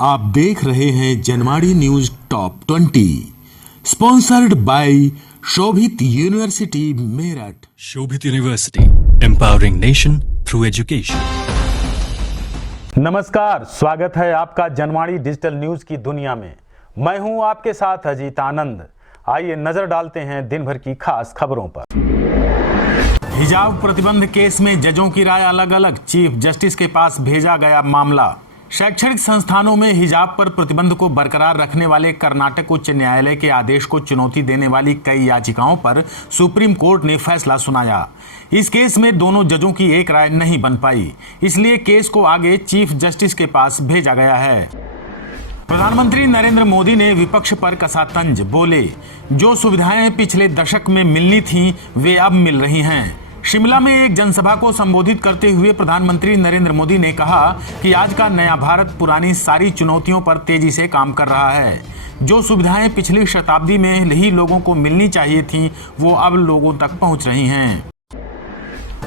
आप देख रहे हैं Janwadi news top 20 sponsored by Shobhit university Meerut. Shobhit university, empowering nation through education. नमस्कार, स्वागत है आपका जनवाड़ी डिजिटल न्यूज की दुनिया में। मैं हूं आपके साथ अजीत आनंद। आइए नजर डालते हैं दिन भर की खास खबरों पर। हिजाब प्रतिबंध केस में जजों की राय अलग अलग, चीफ जस्टिस के पास भेजा गया मामला। शैक्षणिक संस्थानों में हिजाब पर प्रतिबंध को बरकरार रखने वाले कर्नाटक उच्च न्यायालय के आदेश को चुनौती देने वाली कई याचिकाओं पर सुप्रीम कोर्ट ने फैसला सुनाया। इस केस में दोनों जजों की एक राय नहीं बन पाई, इसलिए केस को आगे चीफ जस्टिस के पास भेजा गया है। प्रधानमंत्री नरेंद्र मोदी ने विपक्ष पर कसा तंज, बोले जो सुविधाएं पिछले दशक में मिलनी थीं वे अब मिल रही हैं। शिमला में एक जनसभा को संबोधित करते हुए प्रधानमंत्री नरेंद्र मोदी ने कहा कि आज का नया भारत पुरानी सारी चुनौतियों पर तेजी से काम कर रहा है। जो सुविधाएं पिछली शताब्दी में ही लोगों को मिलनी चाहिए थीं, वो अब लोगों तक पहुंच रही हैं।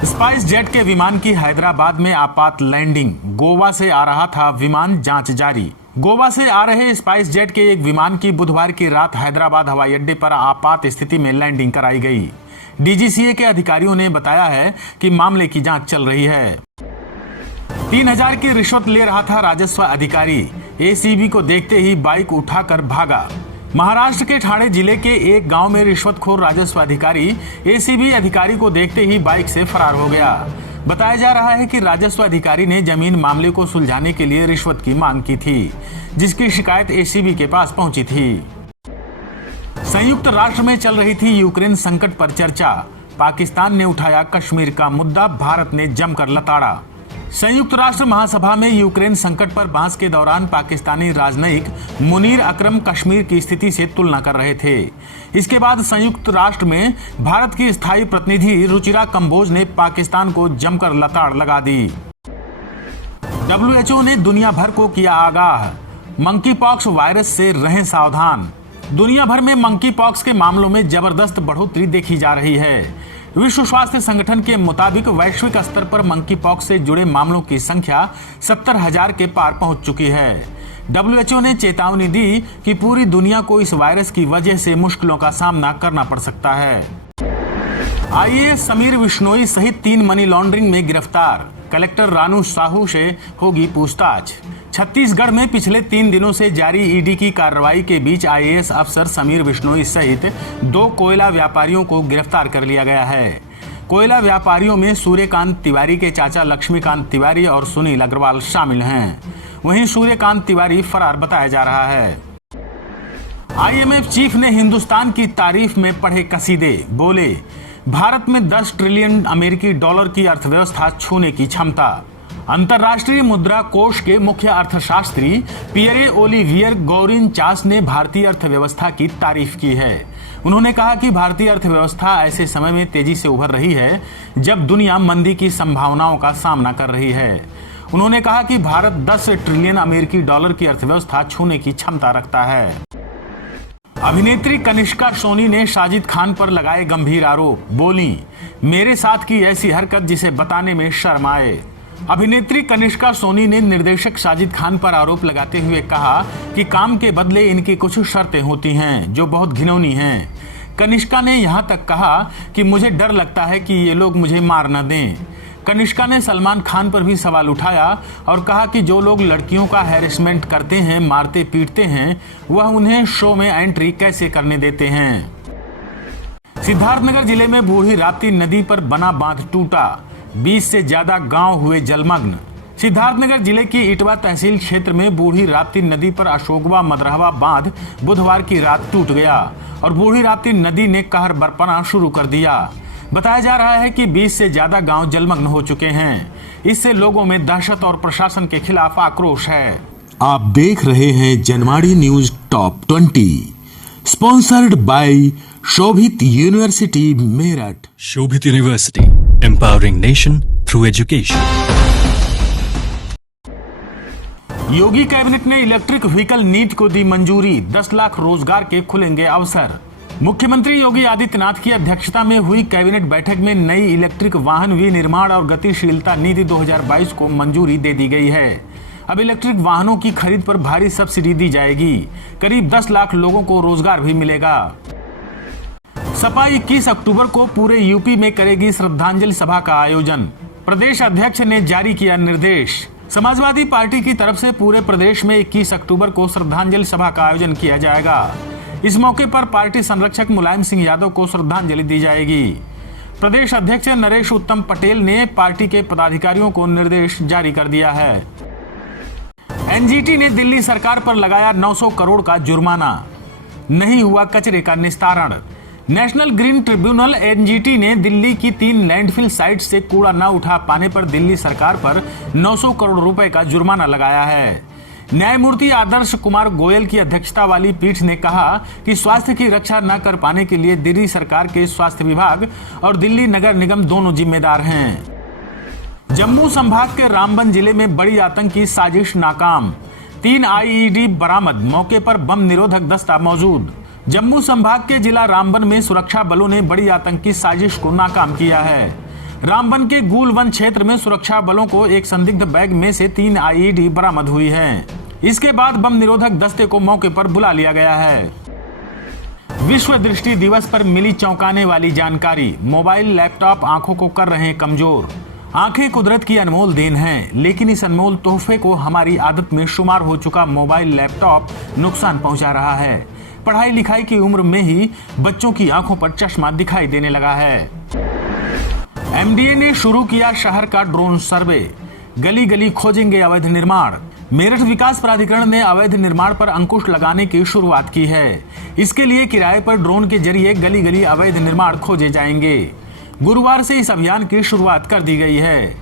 स्पाइस जेट के विमान की हैदराबाद में आपात लैंडिंग, गोवा से आ रहा था विमान, जांच जारी। गोवा से आ रहे स्पाइस जेट के एक विमान की बुधवार की रात हैदराबाद हवाई अड्डे पर आपात स्थिति में लैंडिंग कराई गई। डीजीसीए के अधिकारियों ने बताया है कि मामले की जांच चल रही है। 3000 की रिश्वत ले रहा था राजस्व अधिकारी, एसीबी को देखते ही बाइक उठाकर भागा। महाराष्ट्र के ठाणे जिले के एक गांव में रिश्वतखोर राजस्व अधिकारी एसीबी अधिकारी को देखते ही बाइक से फरार हो गया। बताया जा रहा है कि राजस्व अधिकारी ने जमीन मामले को सुलझाने के लिए रिश्वत की मांग की थी, जिसकी शिकायत एसीबी के पास पहुंची थी। संयुक्त राष्ट्र में चल रही थी यूक्रेन संकट पर चर्चा, पाकिस्तान ने उठाया कश्मीर का मुद्दा, भारत ने जमकर लताड़ा। संयुक्त राष्ट्र महासभा में यूक्रेन संकट पर बहस के दौरान पाकिस्तानी राजनयिक मुनीर अकरम कश्मीर की स्थिति से तुलना कर रहे थे। इसके बाद संयुक्त राष्ट्र में भारत की स्थायी प्रतिनिधि रुचिरा कंबोज ने पाकिस्तान को जमकर लताड़ लगा दी। WHO ने दुनिया भर को किया आगाह, मंकी पॉक्स वायरस से रहें सावधान। दुनिया भर में मंकी पॉक्स के मामलों में जबरदस्त बढ़ोतरी देखी जा रही है। विश्व स्वास्थ्य संगठन के मुताबिक वैश्विक स्तर पर मंकी पॉक्स से जुड़े मामलों की संख्या 70,000 के पार पहुंच चुकी है। WHO ने चेतावनी दी कि पूरी दुनिया को इस वायरस की वजह से मुश्किलों का सामना करना पड़ सकता है। IAS समीर विश्नोई सहित 3 मनी लॉन्ड्रिंग में गिरफ्तार, कलेक्टर रानू साहू से होगी पूछताछ। छत्तीसगढ़ में पिछले 3 दिनों से जारी ईडी की कार्रवाई के बीच IAS अफसर समीर विश्नोई सहित 2 कोयला व्यापारियों को गिरफ्तार कर लिया गया है। कोयला व्यापारियों में सूर्यकांत तिवारी के चाचा लक्ष्मीकांत तिवारी और सुनील अग्रवाल शामिल हैं। वहीं सूर्यकांत तिवारी फरार बताया जा रहा है। IMF चीफ ने हिंदुस्तान की तारीफ में पढ़े कसीदे, बोले भारत में 10 ट्रिलियन अमेरिकी डॉलर की अर्थव्यवस्था छूने की क्षमता। अंतर्राष्ट्रीय मुद्रा कोष के मुख्य अर्थशास्त्री पियरे ओलिवियर गौरिनचास ने भारतीय अर्थव्यवस्था की तारीफ की है। उन्होंने कहा कि भारतीय अर्थव्यवस्था ऐसे समय में तेजी से उभर रही है जब दुनिया मंदी की संभावनाओं का सामना कर रही है। उन्होंने कहा कि भारत 10 ट्रिलियन अमेरिकी डॉलर की अर्थव्यवस्था छूने की क्षमता रखता है। अभिनेत्री कनिष्का सोनी ने साजिद खान पर लगाए गंभीर आरोप, बोली मेरे साथ की ऐसी हरकत जिसे बताने में शर्म आए। अभिनेत्री कनिष्का सोनी ने निर्देशक साजिद खान पर आरोप लगाते हुए कहा कि काम के बदले इनकी कुछ शर्तें होती हैं जो बहुत घिनौनी हैं। कनिष्का ने यहां तक कहा कि मुझे डर लगता है कि ये लोग मुझे मार न दें। कनिष्का ने सलमान खान पर भी सवाल उठाया और कहा कि जो लोग लड़कियों का हैरेसमेंट करते हैं, मारते पीटते हैं, वह उन्हें शो में एंट्री कैसे करने देते हैं। सिद्धार्थनगर जिले में बूढ़ी राप्ती नदी पर बना बांध टूटा, 20 से ज्यादा गांव हुए जलमग्न। सिद्धार्थनगर जिले की इटवा तहसील क्षेत्र में बूढ़ी राप्ती नदी पर अशोकवा मदरहवा बांध बुधवार की रात टूट गया और बूढ़ी राप्ती नदी ने कहर बरपना शुरू कर दिया। बताया जा रहा है कि 20 से ज्यादा गांव जलमग्न हो चुके हैं। इससे लोगों में दहशत और प्रशासन के खिलाफ आक्रोश है। आप देख रहे हैं Janwadi news top 20 sponsored by Shobhit university Meerut. Shobhit university, empowering nation through education. Yogi cabinet ने इलेक्ट्रिक व्हीकल नीति को दी मंजूरी, 10 लाख रोजगार के खुलेंगे अवसर। मुख्यमंत्री योगी आदित्यनाथ की अध्यक्षता में हुई कैबिनेट बैठक में नई इलेक्ट्रिक वाहन विनिर्माण और गतिशीलता नीति 2022 को मंजूरी दे दी गई है। अब इलेक्ट्रिक वाहनों की खरीद पर भारी सब्सिडी दी जाएगी। करीब 10 लाख लोगों को रोजगार भी मिलेगा। सपा 21 अक्टूबर को पूरे यूपी में करेगी श्रद्धांजलि सभा का आयोजन। प्रदेश अध्यक्ष ने जारी किया निर्देश। समाजवादी पार्टी की तरफ से पूरे प्रदेश में 21 अक्टूबर को श्रद्धांजलि सभा का आयोजन किया जाएगा। इस मौके पर पार्टी संरक्षक मुलायम सिंह यादव को श्रद्धांजलि दी जाएगी। प्रदेश अध्यक्ष नरेश उत्तम पटेल ने पार्टी के पदाधिकारियों को निर्देश जारी कर दिया है। एनजीटी ने दिल्ली सरकार पर लगाया 900 करोड़ का जुर्माना, नहीं हुआ कचरे का निस्तारण। नेशनल ग्रीन ट्रिब्यूनल एनजीटी ने दिल्ली की 3 लैंडफिल साइट से कूड़ा न उठा पाने पर दिल्ली सरकार पर 900 करोड़ रुपए का जुर्माना लगाया है। न्यायमूर्ति आदर्श कुमार गोयल की अध्यक्षता वाली पीठ ने कहा कि स्वास्थ्य की रक्षा न कर पाने के लिए दिल्ली सरकार के स्वास्थ्य विभाग और दिल्ली नगर निगम दोनों जिम्मेदार हैं। जम्मू संभाग के रामबन जिले में बड़ी आतंकी साजिश नाकाम, 3 आईईडी बरामद, मौके पर बम निरोधक दस्ता मौजूद। जम्मू संभाग के जिला रामबन में सुरक्षा बलों ने बड़ी आतंकी साजिश को नाकाम किया है। रामबन के गूलवन क्षेत्र में सुरक्षा बलों को एक संदिग्ध बैग में से 3 आईईडी बरामद हुई है। इसके बाद बम निरोधक दस्ते को मौके पर बुला लिया गया है। विश्व दृष्टि दिवस पर मिली चौंकाने वाली जानकारी, मोबाइल लैपटॉप आंखों को कर रहे हैं कमजोर। आंखें कुदरत की अनमोल देन हैं, लेकिन इस अनमोल तोहफे को हमारी आदत में शुमार हो चुका मोबाइल लैपटॉप नुकसान पहुंचा रहा है। पढ़ाई लिखाई की उम्र में ही बच्चों की आंखों पर चश्मा दिखाई देने लगा है। एमडीए ने शुरू किया शहर का ड्रोन सर्वे, गली गली खोजेंगे अवैध निर्माण। मेरठ विकास प्राधिकरण ने अवैध निर्माण पर अंकुश लगाने की शुरुआत की है। इसके लिए किराए पर ड्रोन के जरिए गली गली अवैध निर्माण खोजे जाएंगे। गुरुवार से इस अभियान की शुरुआत कर दी गई है।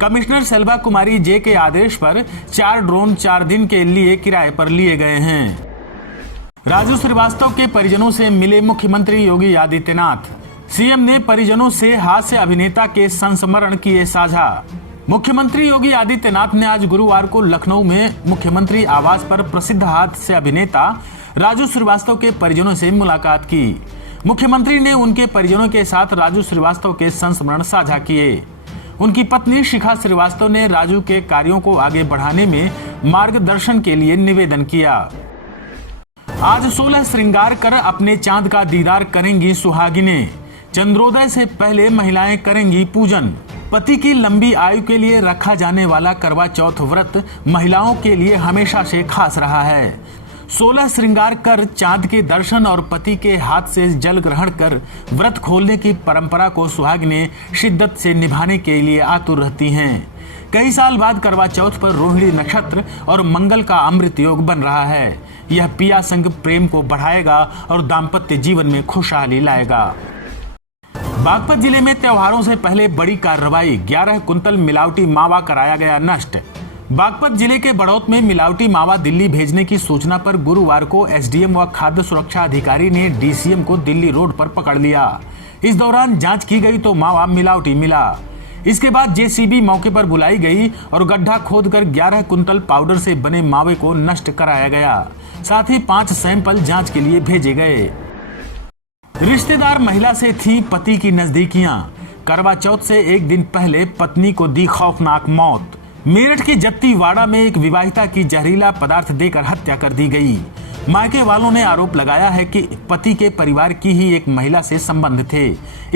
कमिश्नर सेल्वा कुमारी जे के आदेश पर 4 ड्रोन 4 दिन के लिए किराए पर लिए गए हैं। राजू श्रीवास्तव के परिजनों से मिले मुख्यमंत्री योगी आदित्यनाथ। सीएम ने परिजनों से हास्य अभिनेता के संस्मरण किए साझा। मुख्यमंत्री योगी आदित्यनाथ ने आज गुरुवार को लखनऊ में मुख्यमंत्री आवास पर प्रसिद्ध हास्य अभिनेता राजू श्रीवास्तव के परिजनों से मुलाकात की। मुख्यमंत्री ने उनके परिजनों के साथ राजू श्रीवास्तव के संस्मरण साझा किए। उनकी पत्नी शिखा श्रीवास्तव ने राजू के कार्यों को आगे बढ़ाने में मार्गदर्शन के लिए निवेदन किया। आज 16 श्रृंगार कर अपने चांद का दीदार करेंगी सुहागिनें। चंद्रोदय से पहले महिलाएं करेंगी पूजन। पति की लंबी आयु के लिए रखा जाने वाला करवा चौथ व्रत महिलाओं के लिए हमेशा से खास रहा है। 16 श्रृंगार कर चांद के दर्शन और पति के हाथ से जल ग्रहण कर व्रत खोलने की परंपरा को सुहागिनें शिद्दत से निभाने के लिए आतुर रहती हैं। कई साल बाद करवा चौथ पर रोहिणी नक्षत्र और मंगल का अमृत योग बन रहा है। यह पिया संग प्रेम को बढ़ाएगा और दाम्पत्य जीवन में खुशहाली लाएगा। बागपत जिले में त्योहारों से पहले बड़ी कार्रवाई, 11 कुंतल मिलावटी मावा कराया गया नष्ट। बागपत जिले के बड़ौत में मिलावटी मावा दिल्ली भेजने की सूचना पर गुरुवार को एसडीएम व खाद्य सुरक्षा अधिकारी ने डीसीएम को दिल्ली रोड पर पकड़ लिया। इस दौरान जांच की गई तो मावा मिलावटी मिला। इसके बाद जेसीबी मौके पर बुलाई गई और गड्ढा खोदकर 11 कुंतल पाउडर से बने मावे को नष्ट कराया गया। साथ ही 5 सैंपल जांच के लिए भेजे गए। रिश्तेदार महिला से थी पति की नजदीकियां, करवा चौथ से एक दिन पहले पत्नी को दी खौफनाक मौत। मेरठ के जत्तीवाड़ा में एक विवाहिता की जहरीला पदार्थ देकर हत्या कर दी गई। मायके वालों ने आरोप लगाया है कि पति के परिवार की ही एक महिला से संबंध थे।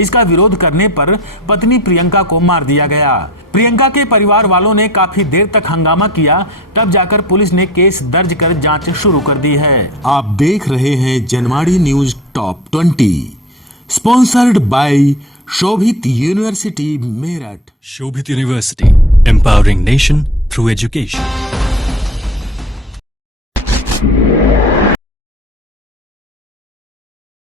इसका विरोध करने पर पत्नी प्रियंका को मार दिया गया। प्रियंका के परिवार वालों ने काफी देर तक हंगामा किया, तब जाकर पुलिस ने केस दर्ज कर जांच शुरू कर दी है। आप देख रहे हैं Janwadi news top 20, sponsored by Shobhit university Meerut. Shobhit University, empowering nation through education.